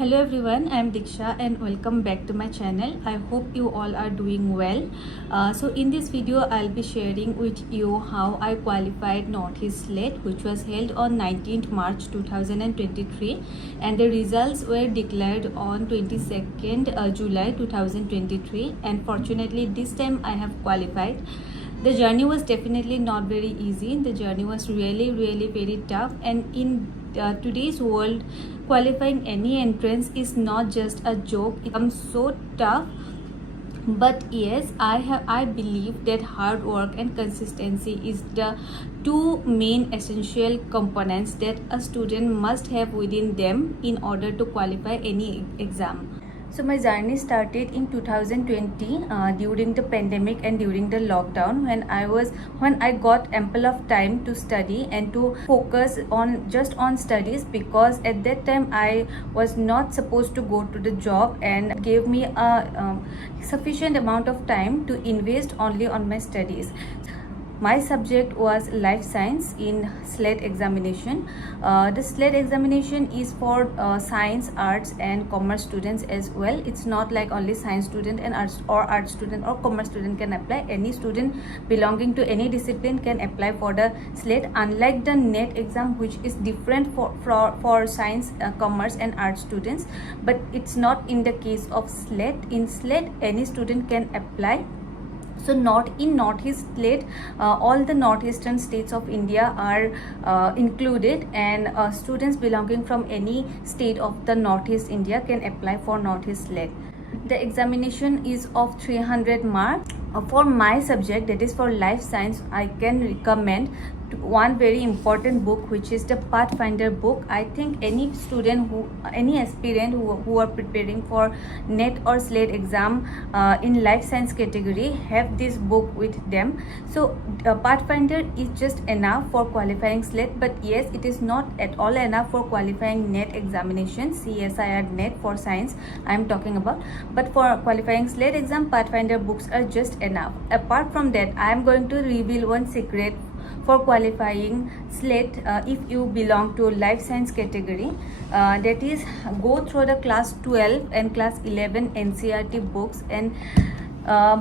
Hello everyone, I am Diksha and welcome back to my channel. I hope you all are doing well. So in this video I'll be sharing with you how I qualified Northeast SLET, which was held on 19th March 2023, and the results were declared on 22nd July 2023, and fortunately this time I have qualified. The journey was definitely not very easy. The journey was really very tough, and in today's world, qualifying any entrance is not just a joke. It becomes so tough. But yes, I believe that hard work and consistency is the two main essential components that a student must have within them in order to qualify any exam. So my journey started in 2020 during the pandemic and during the lockdown, when I got ample of time to study and to focus on studies, because at that time I was not supposed to go to the job, and it gave me a sufficient amount of time to invest only on my studies. My subject was life science in SLET examination. The SLET examination is for science, arts and commerce students as well. It's not like only science student and arts student or commerce student can apply. Any student belonging to any discipline can apply for the SLET, unlike the NET exam, which is different for science, commerce and arts students. But it's not in the case of SLET. In SLET, any student can apply. So in Northeast SLET, all the northeastern states of India are included, and students belonging from any state of the Northeast India can apply for Northeast SLET. The examination is of 300 marks. For my subject, that is for life science, I can recommend one very important book, which is the Pathfinder book. I think any aspirant who are preparing for NET or SLET exam in life science category have this book with them. So Pathfinder is just enough for qualifying SLET, but yes, it is not at all enough for qualifying NET examination, CSIR NET for science I am talking about. But for qualifying SLET exam, Pathfinder books are just enough. Apart from that, I am going to reveal one secret for qualifying SLET if you belong to life science category. That is, go through the class 12 and class 11 NCERT books, and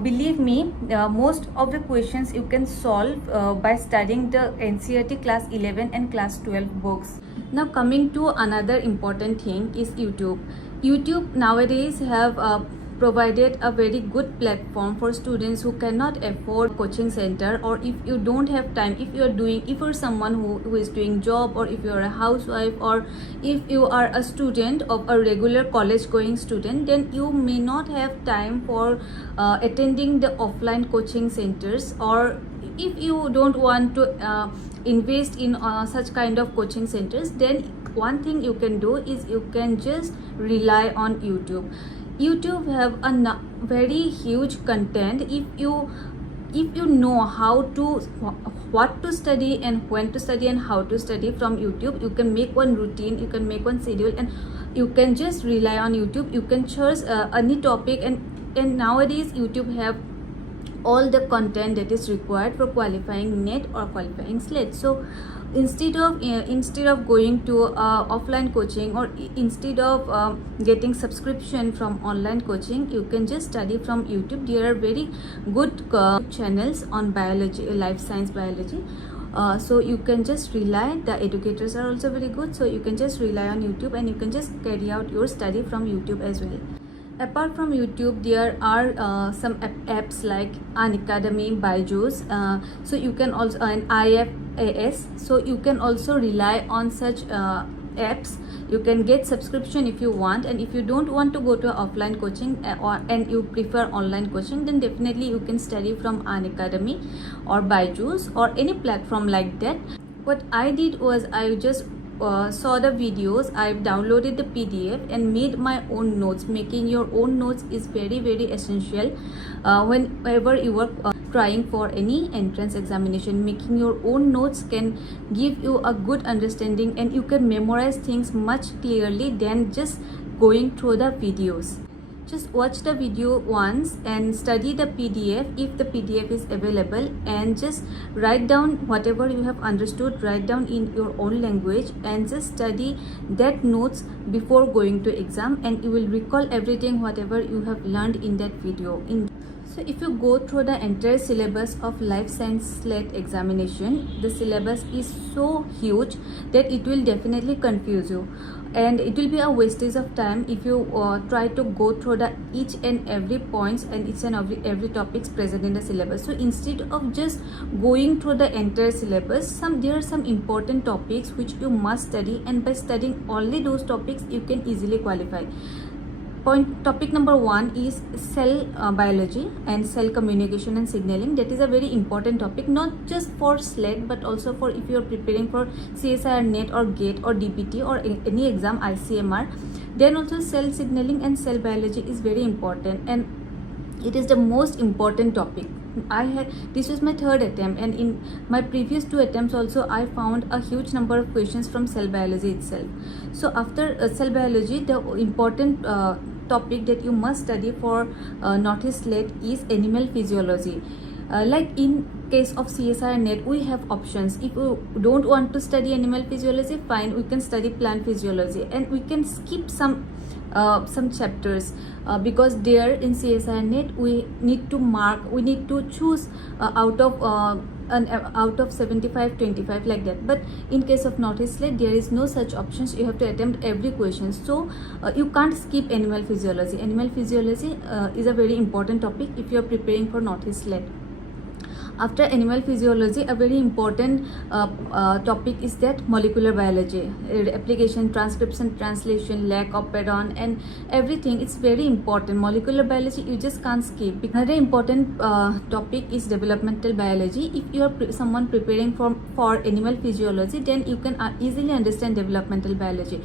believe me, most of the questions you can solve by studying the NCERT class 11 and class 12 books. Now coming to another important thing is YouTube. YouTube nowadays have provided a very good platform for students who cannot afford coaching center, or if you don't have time, if you're someone who is doing job, or if you're a housewife, or if you are a student of a regular college going student, then you may not have time for attending the offline coaching centers, or if you don't want to invest in such kind of coaching centers, then one thing you can do is you can just rely on YouTube. YouTube have a very huge content. If you know what to study and when to study and how to study from YouTube, you can make one routine, you can make one schedule, and you can just rely on YouTube. You can choose any topic, and nowadays YouTube have all the content that is required for qualifying NET or qualifying SLET. So instead of going to offline coaching, or instead of getting subscription from online coaching, you can just study from YouTube. There are very good channels on biology, life science biology. So you can just rely, the educators are also very good, so you can just rely on YouTube, and you can just carry out your study from YouTube as well. Apart from YouTube, there are some apps like Unacademy, Byju's, so you can also, and IFAS, so you can also rely on such apps. You can get subscription if you want, and if you don't want to go to offline coaching and you prefer online coaching, then definitely you can study from Unacademy or Byju's or any platform like that. What I did was, I just saw the videos, I've downloaded the PDF and made my own notes. Making your own notes is very essential whenever you are trying for any entrance examination. Making your own notes can give you a good understanding, and you can memorize things much clearly than just going through the videos. Just watch the video once and study the PDF if the PDF is available, and just write down whatever you have understood, write down in your own language, and just study that notes before going to exam, and you will recall everything whatever you have learned in that video. So if you go through the entire syllabus of Life Science SLET examination, the syllabus is so huge that it will definitely confuse you, and it will be a wastage of time if you try to go through the each and every points and each and every topics present in the syllabus. So instead of just going through the entire syllabus, there are some important topics which you must study, and by studying only those topics you can easily qualify. Topic number 1 is cell biology and cell communication and signaling. That is a very important topic, not just for SLET but also for if you are preparing for CSIR NET or GATE or DPT or any exam, ICMR. Then also cell signaling and cell biology is very important, and it is the most important topic. This was my third attempt, and in my previous 2 attempts also I found a huge number of questions from cell biology itself. So after cell biology, the important topic that you must study for Northeast SLET is animal physiology. Like in case of CSIR NET, we have options. If you don't want to study animal physiology, fine, we can study plant physiology, and we can skip some chapters because there in CSIR NET we need to choose out of 75 25 like that. But in case of Northeast SLET, there is no such options. You have to attempt every question, so you can't skip animal physiology. Animal physiology is a very important topic if you are preparing for Northeast SLET. After animal physiology, a very important topic is that molecular biology, application, transcription, translation, lack of pattern, and everything. It's very important. Molecular biology you just can't skip. Another important topic is developmental biology. If you are someone preparing for animal physiology, then you can easily understand developmental biology.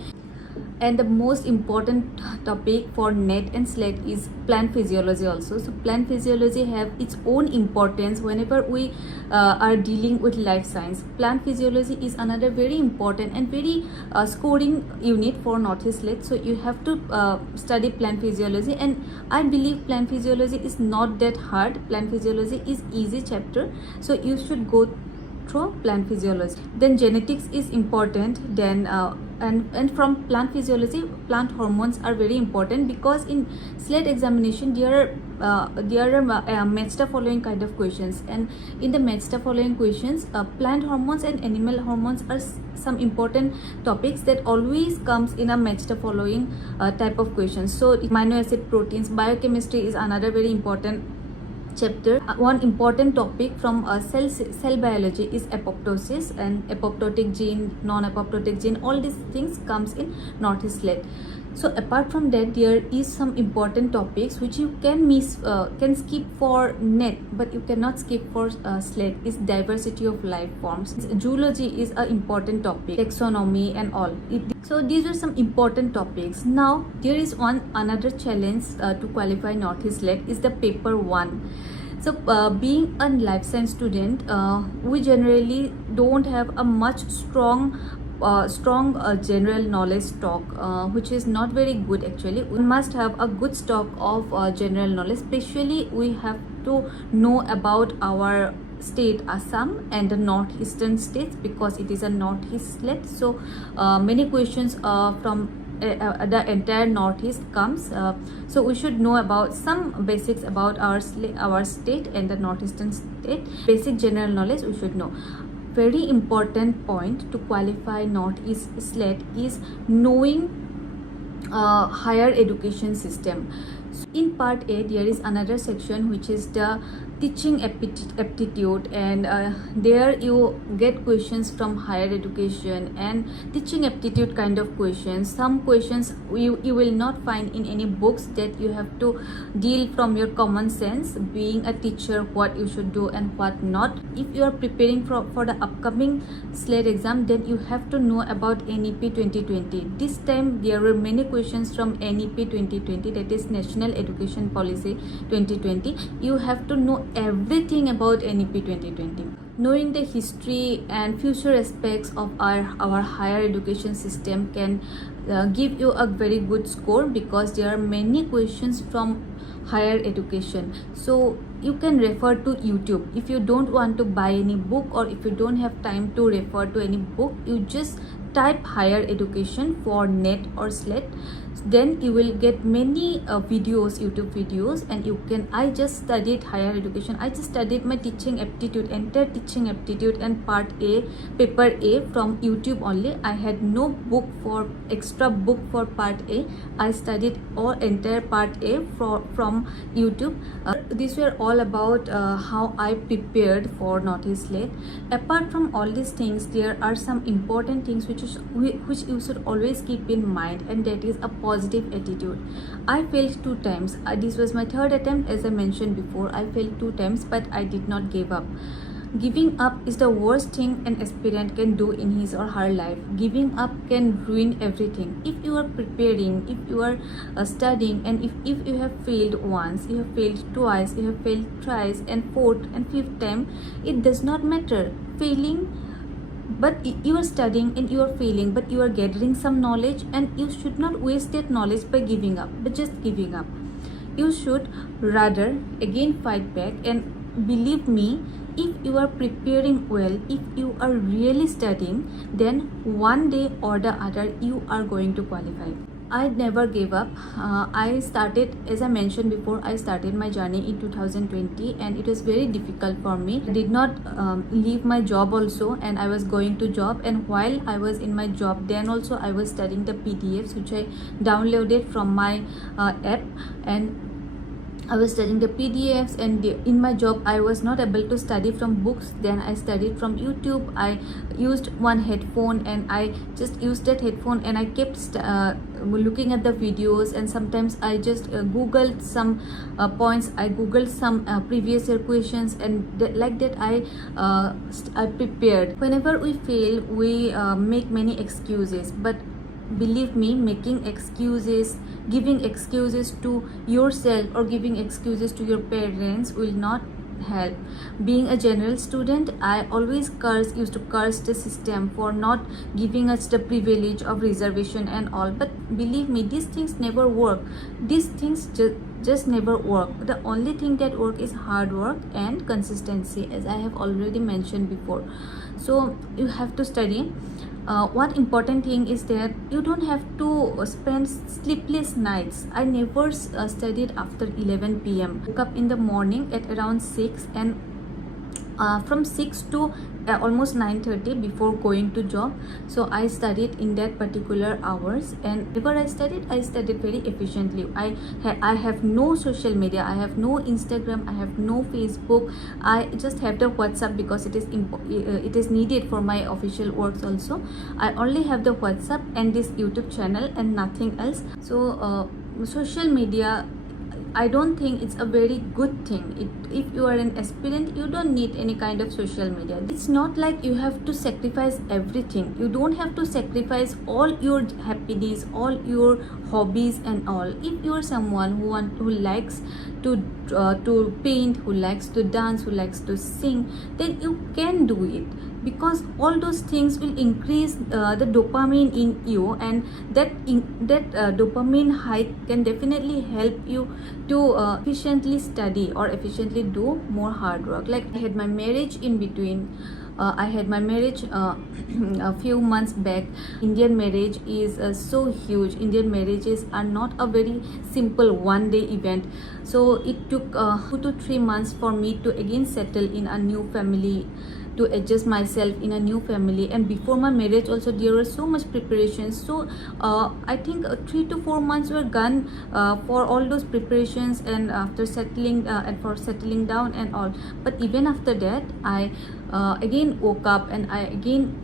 And the most important topic for NET and SLET is plant physiology also. So plant physiology have its own importance whenever we are dealing with life science. Plant physiology is another very important and very scoring unit for Northeast SLET. So you have to study plant physiology, and I believe plant physiology is not that hard. Plant physiology is easy chapter, so you should go through plant physiology. Then genetics is important. Then and from plant physiology, plant hormones are very important, because in SLET examination there are matched the following kind of questions, and in the matched the following questions, plant hormones and animal hormones are some important topics that always comes in a matched the following type of questions. So amino acid, proteins, biochemistry is another very important chapter. One important topic from cell biology is apoptosis and apoptotic gene, non-apoptotic gene. All these things comes in Northeast SLET. So apart from that, there is some important topics which you can skip for NET, but you cannot skip for SLET. Is diversity of life forms. Zoology is an important topic, taxonomy and all. So these are some important topics. Now there is another challenge to qualify Northeast SLET is the paper 1. So being a life science student, we generally don't have a much strong general knowledge stock, which is not very good actually. We must have a good stock of general knowledge. Especially we have to know about our state Assam and the northeastern states, because it is a Northeast SLET. So many questions from the entire Northeast comes, so we should know about some basics about our state and the northeastern state. Basic general knowledge we should know. Very important point to qualify Northeast SLET is knowing higher education system. So in part A, there is another section which is the teaching aptitude, and there you get questions from higher education and teaching aptitude kind of questions. Some questions you will not find in any books, that you have to deal from your common sense, being a teacher, what you should do and what not. If you are preparing for the upcoming SLET exam, then you have to know about NEP 2020. This time there were many questions from NEP 2020, that is National Education Policy 2020. You have to know everything about NEP 2020. Knowing the history and future aspects of our higher education system can give you a very good score, because there are many questions from higher education. So you can refer to YouTube. If you don't want to buy any book, or if you don't have time to refer to any book, you just type higher education for NET or SLET. Then you will get many videos, YouTube videos, and you can. I just studied higher education. I just studied my teaching aptitude, entire teaching aptitude and part A, paper A from YouTube only. I had no book for extra book for part A. I studied all entire part A from YouTube. These were all about how I prepared for NE SLET. Apart from all these things, there are some important things which you should always keep in mind, and that is a positive attitude. I failed 2 times. This was my 3rd attempt. As I mentioned before, I failed 2 times, but I did not give up. Giving up is the worst thing an aspirant can do in his or her life. Giving up can ruin everything. If you are preparing, if you are studying, and if you have failed once, you have failed twice, you have failed thrice, and 4th and 5th time, it does not matter. Failing, but you are studying and you are failing, but you are gathering some knowledge, and you should not waste that knowledge by giving up, but just giving up. You should rather again fight back, and believe me, if you are preparing well, if you are really studying, then one day or the other you are going to qualify. I never gave up. I started, as I mentioned before, I started my journey in 2020, and it was very difficult for me. I did not leave my job also, and I was going to job, and while I was in my job, then also I was studying the PDFs which I downloaded from my app, and I was studying the PDFs, and in my job I was not able to study from books. Then I studied from YouTube. I used one headphone, and I just used that headphone, and I kept looking at the videos, and sometimes I just googled some points. I googled some previous year questions, and like that I prepared. Whenever we fail, we make many excuses, but believe me, making excuses, giving excuses to yourself or giving excuses to your parents will not help. Being a general student, I always used to curse the system for not giving us the privilege of reservation and all, but believe me, these things never work. These things just never work. The only thing that work is hard work and consistency, as I have already mentioned before. So you have to study. One important thing is that you don't have to spend sleepless nights. I never studied after 11 p.m. Woke up in the morning at around 6, and from 6 to almost 9:30 before going to job. So I studied in that particular hours, and whenever I studied very efficiently. I have no social media. I have no Instagram. I have no Facebook. I just have the WhatsApp because it is needed for my official works also. I only have the WhatsApp and this YouTube channel and nothing else. So social media, I don't think it's a very good thing. If you are an aspirant, you don't need any kind of social media. It's not like you have to sacrifice everything. You don't have to sacrifice all your happiness, all your hobbies and all. If you are someone who likes to paint, who likes to dance, who likes to sing, then you can do it, because all those things will increase the dopamine in you, and that dopamine high can definitely help you to efficiently study or efficiently do more hard work. Like I had my marriage in between. I had my marriage a few months back. Indian marriage is so huge. Indian marriages are not a very simple one-day event. So it took 2 to 3 months for me to again settle in a new family, to adjust myself in a new family. And before my marriage also, there was so much preparations. So I think 3 to 4 months were gone for all those preparations, and after settling and for settling down and all. But even after that, I again woke up, and I again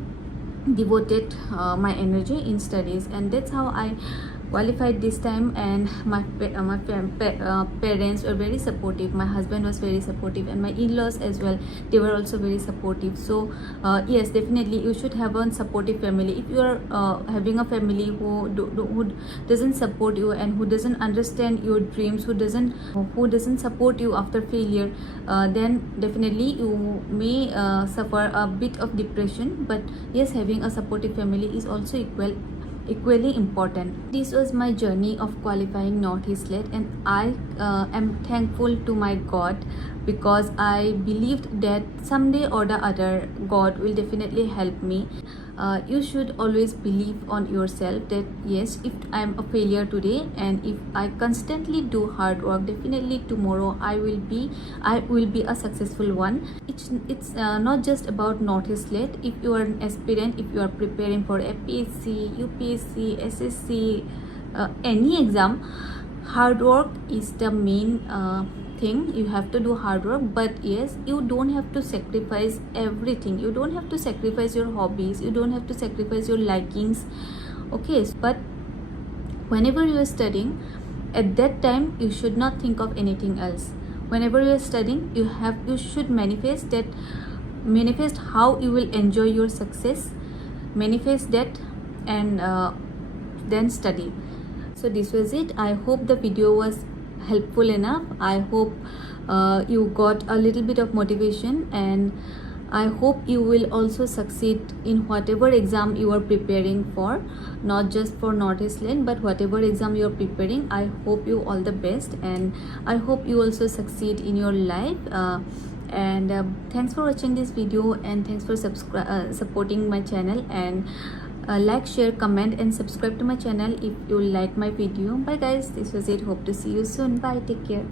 devoted my energy in studies, and that's how I qualified this time. And my parents were very supportive. My husband was very supportive, and my in-laws as well, they were also very supportive. So yes, definitely you should have a supportive family. If you are having a family who doesn't support you and who doesn't understand your dreams, who doesn't support you after failure, then definitely you may suffer a bit of depression. But yes, having a supportive family is also equally important. This was my journey of qualifying Northeast SLET, and I am thankful to my God, because I believed that someday or the other God will definitely help me. You should always believe on yourself that yes, if I'm a failure today and if I constantly do hard work, definitely tomorrow I will be a successful one. It's not just about Northeast SLET. If you are an aspirant, if you are preparing for APSC, UPSC, SSC, any exam, hard work is the main thing. You have to do hard work, but yes, you don't have to sacrifice everything. You don't have to sacrifice your hobbies, you don't have to sacrifice your likings, okay? But whenever you are studying, at that time you should not think of anything else. Whenever you are studying, you should manifest how you will enjoy your success, manifest that, and then study. So this was it. I hope the video was helpful enough. I hope you got a little bit of motivation, and I hope you will also succeed in whatever exam you are preparing for, not just for Northeast SLET, but whatever exam you are preparing. I hope you all the best, and I hope you also succeed in your life. Thanks for watching this video, and thanks for supporting my channel, and like, share, comment and subscribe to my channel if you like my video. Bye guys, this was it. Hope to see you soon. Bye, take care.